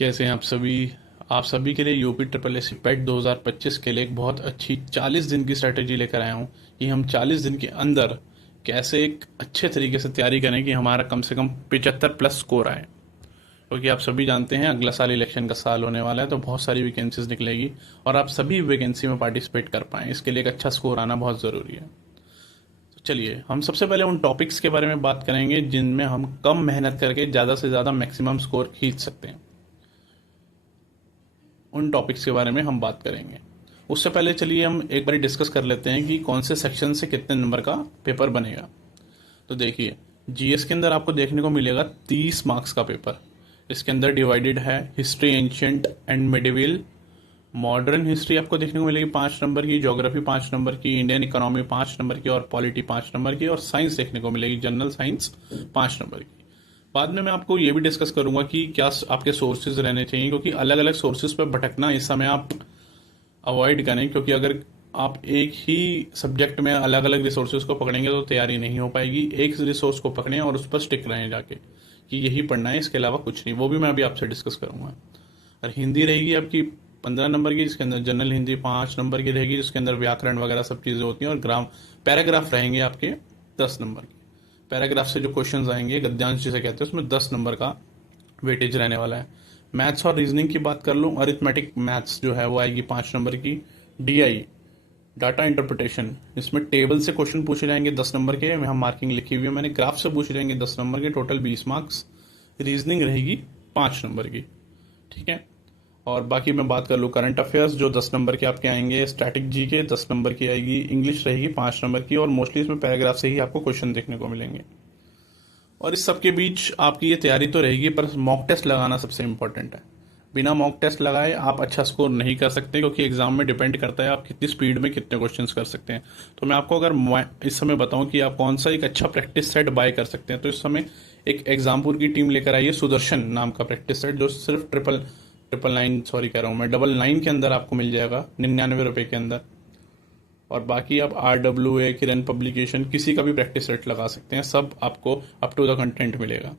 कैसे हैं आप सभी के लिए यूपी ट्रिपल एस पेट 2025 के लिए एक बहुत अच्छी 40 दिन की स्ट्रेटेजी लेकर आया हूं कि हम 40 दिन के अंदर कैसे एक अच्छे तरीके से तैयारी करें कि हमारा कम से कम 75 प्लस स्कोर आए। क्योंकि आप सभी जानते हैं अगला साल इलेक्शन का साल होने वाला है, तो बहुत सारी वैकेंसीज निकलेगी और आप सभी वैकेंसी में पार्टिसिपेट कर पाएँ, इसके लिए एक अच्छा स्कोर आना बहुत ज़रूरी है। तो चलिए हम सबसे पहले उन टॉपिक्स के बारे में बात करेंगे जिनमें हम कम मेहनत करके ज़्यादा से ज़्यादा मैक्सिमम स्कोर खींच सकते हैं। उन टॉपिक्स के बारे में हम बात करेंगे। उससे पहले चलिए हम एक बार डिस्कस कर लेते हैं कि कौन से सेक्शन से कितने नंबर का पेपर बनेगा। तो देखिए, जीएस के अंदर आपको देखने को मिलेगा 30 मार्क्स का पेपर। इसके अंदर डिवाइडेड है history ancient and medieval, modern history आपको देखने को मिलेगी 5 नंबर की, ज्योग्राफी 5 नंबर की, इंडियन इकोनॉमी 5 नंबर की और पॉलिटी 5 नंबर की, और साइंस देखने को मिलेगी जनरल साइंस 5 नंबर की। बाद में मैं आपको ये भी डिस्कस करूंगा कि क्या आपके सोर्सेज रहने चाहिए, क्योंकि अलग अलग सोर्सेज पर भटकना इस समय आप अवॉइड करें, क्योंकि अगर आप एक ही सब्जेक्ट में अलग अलग रिसोर्सेज को पकड़ेंगे तो तैयारी नहीं हो पाएगी। एक रिसोर्स को पकड़ें और उस पर स्टिक रहें जाके कि यही पढ़ना है, इसके अलावा कुछ नहीं। वो भी मैं अभी आपसे डिस्कस करूंगा। और हिंदी रहेगी आपकी 15 नंबर की, जिसके अंदर जनरल हिंदी 5 नंबर की रहेगी, जिसके अंदर व्याकरण वगैरह सब चीज़ें होती हैं, और पैराग्राफ रहेंगे आपके 10 नंबर की। पैराग्राफ से जो क्वेश्चंस आएंगे गद्यांश जिसे कहते हैं, उसमें 10 नंबर का वेटेज रहने वाला है। मैथ्स और रीजनिंग की बात कर लूँ, अरिथमेटिक मैथ्स जो है वो आएगी 5 नंबर की। डीआई डाटा इंटरप्रिटेशन, इसमें टेबल से क्वेश्चन पूछे जाएंगे 10 नंबर के, यहाँ मार्किंग लिखी हुई है मैंने। ग्राफ से पूछे जाएंगे 10 नंबर के, टोटल 20 मार्क्स। रीजनिंग रहेगी 5 नंबर की, ठीक है। और बाकी मैं बात कर लूँ करंट अफेयर्स, जो 10 नंबर के आपके आएंगे। स्टैटिक जी के 10 नंबर की आएगी। इंग्लिश रहेगी 5 नंबर की, और मोस्टली इसमें पैराग्राफ से ही आपको क्वेश्चन देखने को मिलेंगे। और इस सब के बीच आपकी ये तैयारी तो रहेगी, पर मॉक टेस्ट लगाना सबसे इंपॉर्टेंट है। बिना मॉक टेस्ट लगाए आप अच्छा स्कोर नहीं कर सकते, क्योंकि एग्जाम में डिपेंड करता है आप कितनी स्पीड में कितने क्वेश्चंस कर सकते हैं। तो मैं आपको अगर इस समय बताऊं कि आप कौन सा एक अच्छा प्रैक्टिस सेट बाय कर सकते हैं, तो इस समय एक एग्जामपुर की टीम लेकर आई है सुदर्शन नाम का प्रैक्टिस सेट, जो सिर्फ ट्रिपल ट्रिपल नाइन सॉरी कह रहा हूँ मैं, 99 के अंदर आपको मिल जाएगा, 99 रुपये के अंदर। और बाकी आप RWA, किरण पब्लिकेशन, किसी का भी प्रैक्टिस सेट लगा सकते हैं, सब आपको अप टू द कंटेंट मिलेगा।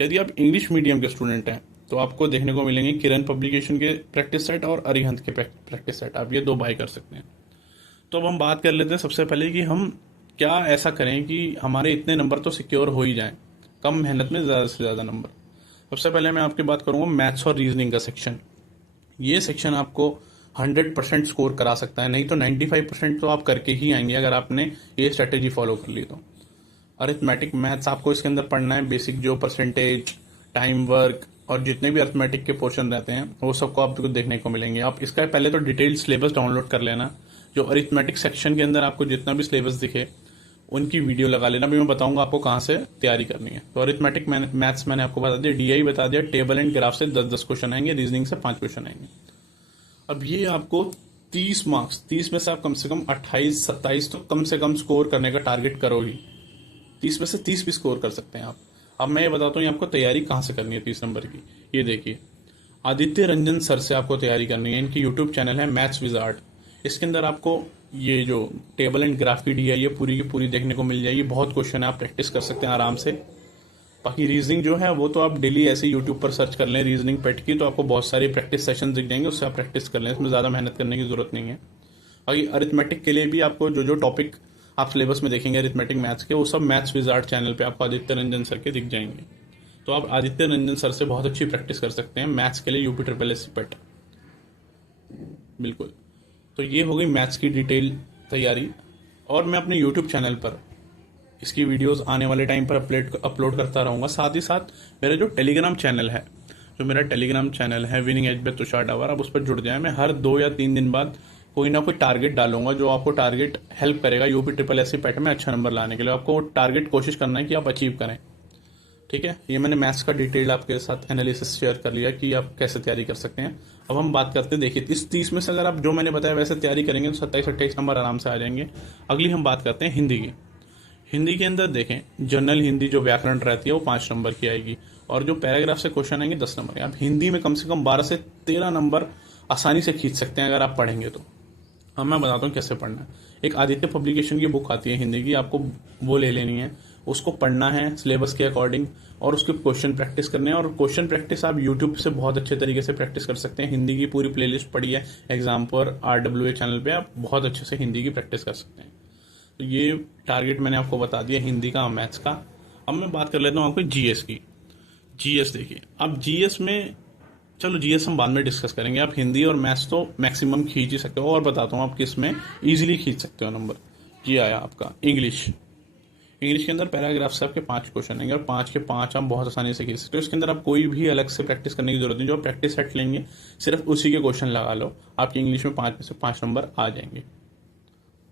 यदि आप इंग्लिश मीडियम के स्टूडेंट हैं तो आपको देखने को मिलेंगे किरण पब्लिकेशन के प्रैक्टिस सेट और अरिहंत के प्रैक्टिस सेट, आप ये दो बाय कर सकते हैं। तो अब हम बात कर लेते हैं सबसे पहले कि हम क्या ऐसा करें कि हमारे इतने नंबर तो सिक्योर हो ही जाएं, कम मेहनत में ज़्यादा से ज़्यादा नंबर। सबसे पहले मैं आपकी बात करूंगा मैथ्स और रीजनिंग का सेक्शन। ये सेक्शन आपको 100% स्कोर करा सकता है, नहीं तो 95% तो आप करके ही आएंगे अगर आपने ये स्ट्रेटेजी फॉलो कर ली तो। अरिथमेटिक मैथ्स आपको इसके अंदर पढ़ना है, बेसिक जो परसेंटेज, टाइम वर्क और जितने भी अरिथमेटिक के पोर्शन रहते हैं वो सबको आपको देखने को मिलेंगे। आप इसका पहले तो डिटेल्ड सिलेबस डाउनलोड कर लेना, जो अरिथमेटिक सेक्शन के अंदर आपको जितना भी सिलेबस दिखे उनकी वीडियो लगा लेना। भी मैं बताऊंगा आपको कहाँ से तैयारी करनी है। तो अरिथमेटिक मैथ्स मैंने आपको बता दिया, डीआई बता दिया, टेबल एंड ग्राफ से 10-10 क्वेश्चन आएंगे, रीजनिंग से 5 क्वेश्चन आएंगे। अब ये आपको 30 मार्क्स, 30 में से आप कम से कम 28-27 तो कम से कम स्कोर करने का टारगेट करो ही। 30 में से 30 भी स्कोर कर सकते हैं आप। अब मैं ये बताता हूँ आपको तैयारी कहाँ से करनी है 30 नंबर की। ये देखिए, आदित्य रंजन सर से आपको तैयारी करनी है। इनकी यूट्यूब चैनल है मैथ्स विजार्ड, इसके अंदर आपको ये जो टेबल एंड ग्राफ की डीआई है पूरी की पूरी देखने को मिल जाएगी। बहुत क्वेश्चन है, आप प्रैक्टिस कर सकते हैं आराम से। बाकी रीजनिंग जो है वो तो आप डेली ऐसे यूट्यूब पर सर्च कर लें रीजनिंग पेट की, तो आपको बहुत सारे प्रैक्टिस सेशन दिख जाएंगे, उससे आप प्रैक्टिस कर लें, इसमें ज़्यादा मेहनत करने की जरूरत नहीं है। बाकी अरिथमेटिक के लिए भी आपको जो जो टॉपिक आप सिलेबस में देखेंगे अरिथमेटिक मैथ्स के, वो सब मैथ्स विजार्ड चैनल पे आपको आदित्य रंजन सर के दिख जाएंगे। तो आप आदित्य रंजन सर से बहुत अच्छी प्रैक्टिस कर सकते हैं मैथ्स के लिए, यूपी ट्रिपल एस पेट। बिल्कुल। तो ये हो गई मैथ्स की डिटेल तैयारी। और मैं अपने यूट्यूब चैनल पर इसकी वीडियोस आने वाले टाइम पर अपलोड करता रहूँगा। साथ ही साथ मेरा जो टेलीग्राम चैनल है, winning as by Tushar Dawar, आप उस पर जुड़ जाएं। मैं हर 2 या 3 दिन बाद कोई ना कोई टारगेट डालूंगा, जो आपको टारगेट हेल्प करेगा यूपी ट्रिपल एस पैट में अच्छा नंबर लाने के लिए। आपको टारगेट कोशिश करना है कि आप अचीव करें, ठीक है। ये मैंने मैथ्स का डिटेल आपके साथ एनालिसिस शेयर कर लिया कि आप कैसे तैयारी कर सकते हैं। अब हम बात करते हैं, देखिए इस 30 में से अगर आप जो मैंने बताया वैसे तैयारी करेंगे तो 27-28 नंबर आराम से आ जाएंगे। अगली हम बात करते हैं हिंदी की। हिंदी के अंदर देखें, जनरल हिंदी जो व्याकरण रहती है वो 5 नंबर की आएगी, और जो पैराग्राफ से क्वेश्चन आएंगे 10 नंबर के। आप हिंदी में कम से कम 12 से 13 नंबर आसानी से खींच सकते हैं अगर आप पढ़ेंगे तो। अब मैं बताता हूँ कैसे पढ़ना है। एक आदित्य पब्लिकेशन की बुक आती है हिंदी की, आपको वो ले लेनी है। उसको पढ़ना है सिलेबस के अकॉर्डिंग, और उसके क्वेश्चन प्रैक्टिस करने हैं। और क्वेश्चन प्रैक्टिस आप यूट्यूब से बहुत अच्छे तरीके से प्रैक्टिस कर सकते हैं। हिंदी की पूरी प्लेलिस्ट पड़ी है एग्जाम पर, RWA चैनल पे आप बहुत अच्छे से हिंदी की प्रैक्टिस कर सकते हैं। तो ये टारगेट मैंने आपको बता दिया हिंदी का और मैथ्स का। अब मैं बात कर लेता हूँ आपको जीएस की। जीएस देखिए, अब जीएस में, चलो जीएस हम बाद में डिस्कस करेंगे। आप हिंदी और मैथ्स तो मैक्सिमम खींच ही सकते हो, और बताता हूँ आप किस में इजीली खींच सकते हो नंबर। ये आया आपका इंग्लिश। इंग्लिश के अंदर पैराग्राफ से आपके 5 क्वेश्चन आएंगे, और 5 के 5 आप बहुत आसानी से खींच सकते हो। इसके अंदर आप कोई भी अलग से प्रैक्टिस करने की जरूरत नहीं। जो आप प्रैक्टिस सेट लेंगे सिर्फ उसी के क्वेश्चन लगा लो, आपकी इंग्लिश में 5 में से 5 नंबर आ जाएंगे।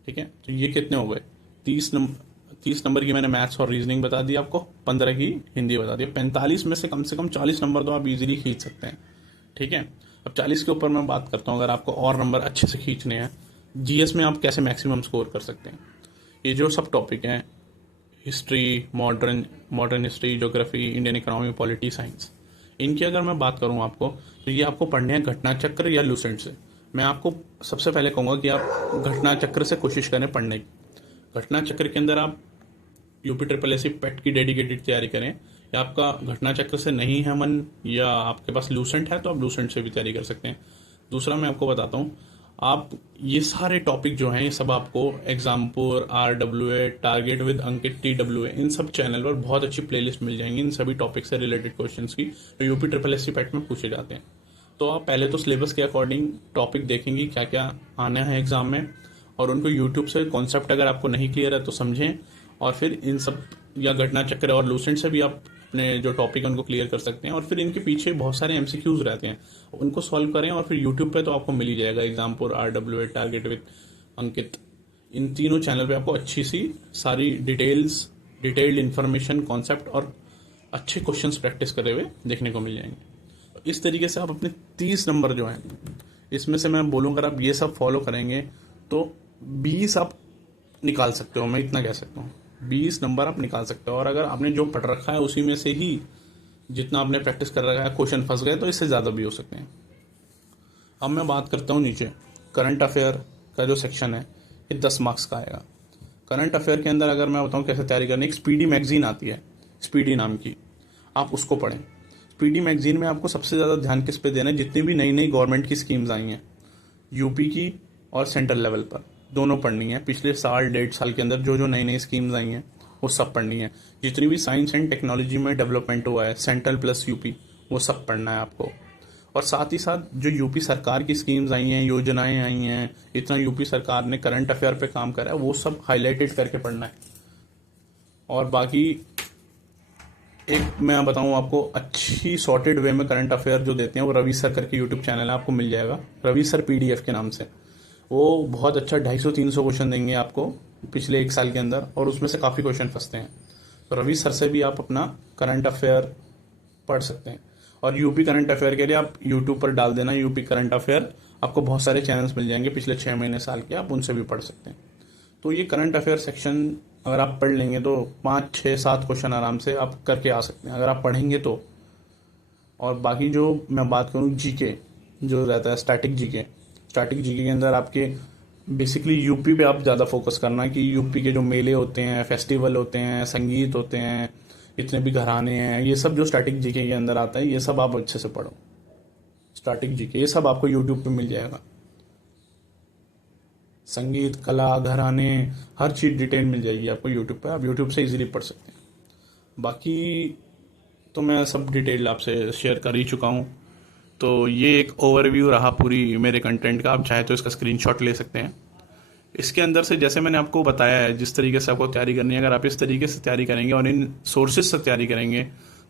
ठीक है, तो ये कितने हो गए? 30 नंबर की मैंने मैथ्स और रीजनिंग बता दी आपको, 15 की हिंदी बता दी। 45 में से कम 40 नंबर तो आप इजीली खींच सकते हैं। ठीक है, अब 40 के ऊपर मैं बात करता हूँ। अगर आपको और नंबर अच्छे से खींचने हैं जीएस में, आप कैसे मैक्सिमम स्कोर कर सकते हैं। ये जो सब टॉपिक हैं, history, modern history, geography, Indian economy, polity, science, इनकी अगर मैं बात करूं आपको, तो ये आपको पढ़ने हैं घटना चक्र या लूसेंट से। मैं आपको सबसे पहले कहूँगा कि आप घटना चक्र से कोशिश करें पढ़ने की। घटना चक्र के अंदर आप UP SSC पेट की डेडिकेटेड तैयारी करें, या आपका घटना चक्र से नहीं है मन, या आपके पास लूसेंट है तो आप लूसेंट से भी तैयारी कर सकते हैं। दूसरा मैं आपको बताता हूँ, आप ये सारे टॉपिक जो हैं ये सब आपको Exampur, RWA, target with Ankit, TWA, इन सब चैनल पर बहुत अच्छी प्लेलिस्ट मिल जाएंगी इन सभी टॉपिक से रिलेटेड क्वेश्चंस की, जो UP SSC पेट में पूछे जाते हैं। तो आप पहले तो सिलेबस के अकॉर्डिंग टॉपिक देखेंगे क्या क्या आना है एग्जाम में, और उनको यूट्यूब से कॉन्सेप्ट अगर आपको नहीं क्लियर है तो समझें, और फिर इन सब या घटना चक्र और लूसेंट से भी आप अपने जो टॉपिक है उनको क्लियर कर सकते हैं। और फिर इनके पीछे बहुत सारे MCQs रहते हैं, उनको सॉल्व करें, और फिर यूट्यूब पे तो आपको मिल ही जाएगा एग्जामपुर, RWA, टारगेट विद अंकित, इन तीनों चैनल पे आपको अच्छी सी सारी डिटेल्ड इन्फॉर्मेशन, कॉन्सेप्ट और अच्छे क्वेश्चंस प्रैक्टिस करे हुए देखने को मिल जाएंगे। इस तरीके से आप अपने 30 नंबर जो हैं, इसमें से मैं बोलूँ अगर आप ये सब फॉलो करेंगे तो 20 आप निकाल सकते हो। मैं इतना कह सकता हूँ, 20 नंबर आप निकाल सकते हो। और अगर आपने जो पढ़ रखा है उसी में से ही जितना आपने प्रैक्टिस कर रखा है क्वेश्चन फंस गए तो इससे ज़्यादा भी हो सकते हैं। अब मैं बात करता हूँ नीचे करंट अफेयर का जो सेक्शन है, ये 10 मार्क्स का आएगा। करंट अफेयर के अंदर अगर मैं बताऊँ कैसे तैयारी करनी, एक स्पीडी मैगजीन आती है, स्पीडी नाम की, आप उसको पढ़ें। स्पीडी मैगजीन में आपको सबसे ज़्यादा ध्यान किस पे देना है, जितनी भी नई नई गवर्नमेंट की स्कीम्स आई हैं यूपी की और सेंट्रल लेवल पर, दोनों पढ़नी है। पिछले साल 1.5 साल के अंदर जो जो नई नई स्कीम्स आई हैं वो सब पढ़नी है। जितनी भी साइंस एंड टेक्नोलॉजी में डेवलपमेंट हुआ है सेंट्रल प्लस यूपी, वो सब पढ़ना है आपको। और साथ ही साथ जो यूपी सरकार की स्कीम्स आई हैं, योजनाएं आई हैं, इतना यूपी सरकार ने करंट अफेयर पे काम करा है, वो सब हाईलाइटेड करके पढ़ना है। और बाकी एक मैं बताऊं आपको, अच्छी सॉर्टेड वे में करंट अफेयर जो देते हैं वो रवि सर करके यूट्यूब चैनल है, आपको मिल जाएगा, रवि सर PDF के नाम से। वो बहुत अच्छा 250-300 क्वेश्चन देंगे आपको पिछले 1 साल के अंदर, और उसमें से काफ़ी क्वेश्चन फंसते हैं। तो रवि सर से भी आप अपना करंट अफेयर पढ़ सकते हैं। और यूपी करंट अफेयर के लिए आप यूट्यूब पर डाल देना यूपी करंट अफेयर, आपको बहुत सारे चैनल्स मिल जाएंगे पिछले 6 महीने साल के, आप उनसे भी पढ़ सकते हैं। तो ये करंट अफेयर सेक्शन अगर आप पढ़ लेंगे तो 5, 6, 7 क्वेश्चन आराम से आप करके आ सकते हैं अगर आप पढ़ेंगे तो। और बाकी जो मैं बात करूँ जीके जो रहता है, स्टैटिक जीके के अंदर आपके बेसिकली यूपी पे आप ज़्यादा फोकस करना है कि यूपी के जो मेले होते हैं, फेस्टिवल होते हैं, संगीत होते हैं, इतने भी घराने हैं, ये सब जो स्टैटिक जीके के अंदर आता है, ये सब आप अच्छे से पढ़ो। स्टैटिक जीके ये सब आपको यूट्यूब पे मिल जाएगा। संगीत, कला, घराने, हर चीज़ डिटेल मिल जाएगी आपको यूट्यूब पे, आप यूट्यूब से इजीली पढ़ सकते हैं। बाकी तो मैं सब डिटेल आपसे शेयर कर ही चुका हूँ। तो ये एक ओवरव्यू रहा पूरी मेरे कंटेंट का, आप चाहे तो इसका स्क्रीनशॉट ले सकते हैं। इसके अंदर से जैसे मैंने आपको बताया है जिस तरीके से आपको तैयारी करनी है, अगर आप इस तरीके से तैयारी करेंगे और इन सोर्सेज से तैयारी करेंगे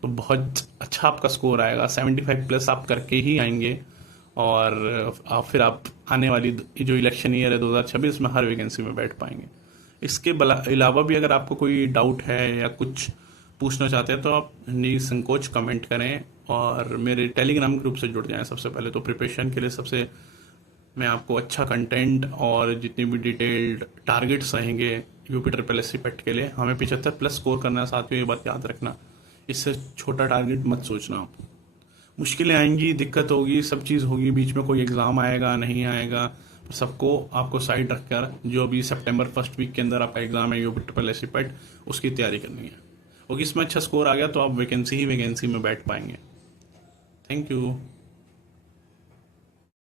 तो बहुत अच्छा आपका स्कोर आएगा, 75+ आप करके ही आएंगे। और फिर आप आने वाली जो इलेक्शन ईयर है 2026 में हर वैकेंसी में बैठ पाएंगे। इसके अलावा भी अगर आपको कोई डाउट है या कुछ पूछना चाहते हैं तो आप निसंकोच कमेंट करें और मेरे टेलीग्राम ग्रुप से जुड़ जाएं। सबसे पहले तो प्रिपरेशन के लिए सबसे मैं आपको अच्छा कंटेंट और जितनी भी डिटेल्ड टारगेट्स रहेंगे UP SSC पेट के लिए, हमें 75+ स्कोर करना है। साथियों ये बात याद रखना, इससे छोटा टारगेट मत सोचना। आप मुश्किलें आएंगी, दिक्कत होगी, सब चीज़ होगी, बीच में कोई एग्ज़ाम आएगा नहीं आएगा, सबको आपको साइड रखकर जो भी सितंबर फर्स्ट वीक के अंदर आपका एग्जाम है यूपी ट्रिपल एस पेट, उसकी तैयारी करनी है। क्योंकि इसमें अच्छा स्कोर आ गया तो आप वैकेंसी ही वैकेंसी में बैठ पाएंगे। Thank you.